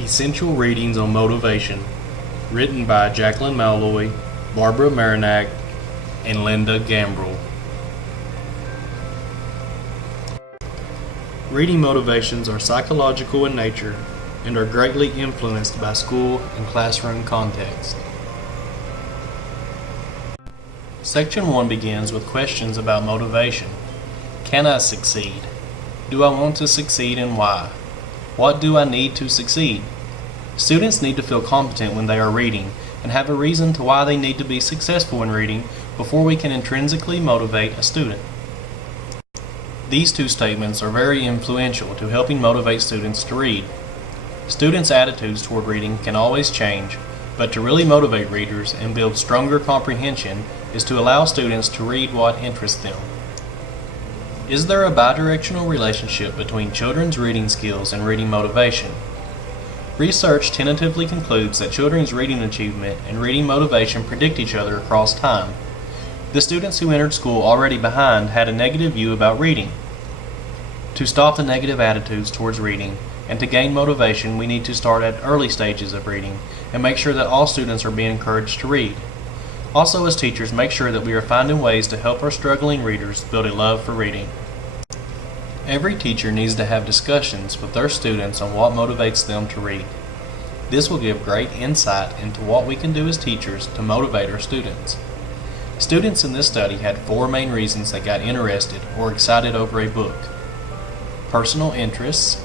Essential Readings on Motivation, written by Jacqueline Malloy, Barbara Marinac, and Linda Gambrill. Reading motivations are psychological in nature and are greatly influenced by school and classroom context. Section 1 begins with questions about motivation. Can I succeed? Do I want to succeed and why? What do I need to succeed? Students need to feel competent when they are reading and have a reason to why they need to be successful in reading before we can intrinsically motivate a student. These two statements are very influential to helping motivate students to read. Students' attitudes toward reading can always change, but to really motivate readers and build stronger comprehension is to allow students to read what interests them. Is there a bidirectional relationship between children's reading skills and reading motivation? Research tentatively concludes that children's reading achievement and reading motivation predict each other across time. The students who entered school already behind had a negative view about reading. To stop the negative attitudes towards reading and to gain motivation, we need to start at early stages of reading and make sure that all students are being encouraged to read. Also, as teachers, make sure that we are finding ways to help our struggling readers build a love for reading. Every teacher needs to have discussions with their students on what motivates them to read. This will give great insight into what we can do as teachers to motivate our students. Students in this study had 4 main reasons they got interested or excited over a book: personal interests,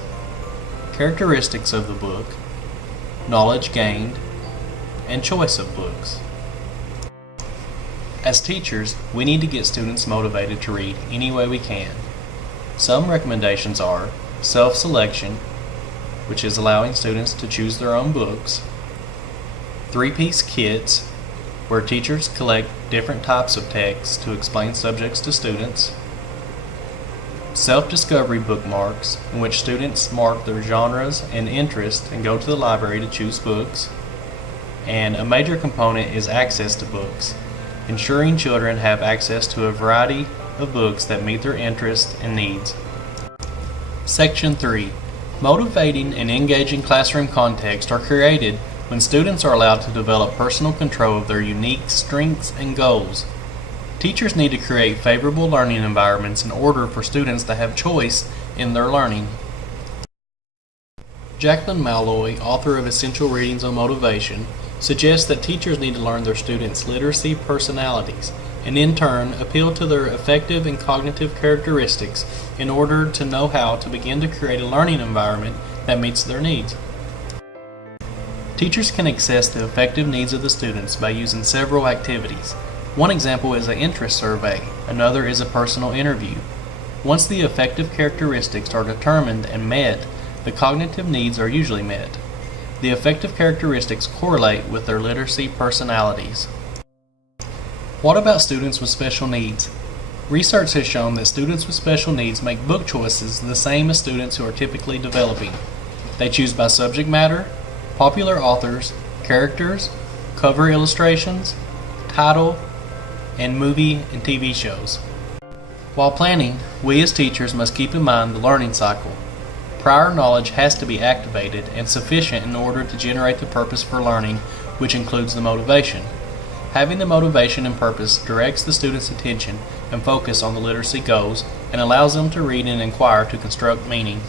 characteristics of the book, knowledge gained, and choice of books. As teachers, we need to get students motivated to read any way we can. Some recommendations are self-selection, which is allowing students to choose their own books, 3-piece kits, where teachers collect different types of texts to explain subjects to students, self-discovery bookmarks, in which students mark their genres and interests and go to the library to choose books, and a major component is access to books, ensuring children have access to a variety of books that meet their interests and needs. Section 3. Motivating and engaging classroom context are created when students are allowed to develop personal control of their unique strengths and goals. Teachers need to create favorable learning environments in order for students to have choice in their learning. Jacqueline Malloy, author of Essential Readings on Motivation, suggests that teachers need to learn their students' literacy personalities and in turn appeal to their affective and cognitive characteristics in order to know how to begin to create a learning environment that meets their needs. Teachers can assess the affective needs of the students by using several activities. One example is an interest survey, another is a personal interview. Once the affective characteristics are determined and met, the cognitive needs are usually met. The affective characteristics correlate with their literacy personalities. What about students with special needs? Research has shown that students with special needs make book choices the same as students who are typically developing. They choose by subject matter, popular authors, characters, cover illustrations, title, and movie and TV shows. While planning, we as teachers must keep in mind the learning cycle. Prior knowledge has to be activated and sufficient in order to generate the purpose for learning, which includes the motivation. Having the motivation and purpose directs the student's attention and focus on the literacy goals and allows them to read and inquire to construct meaning.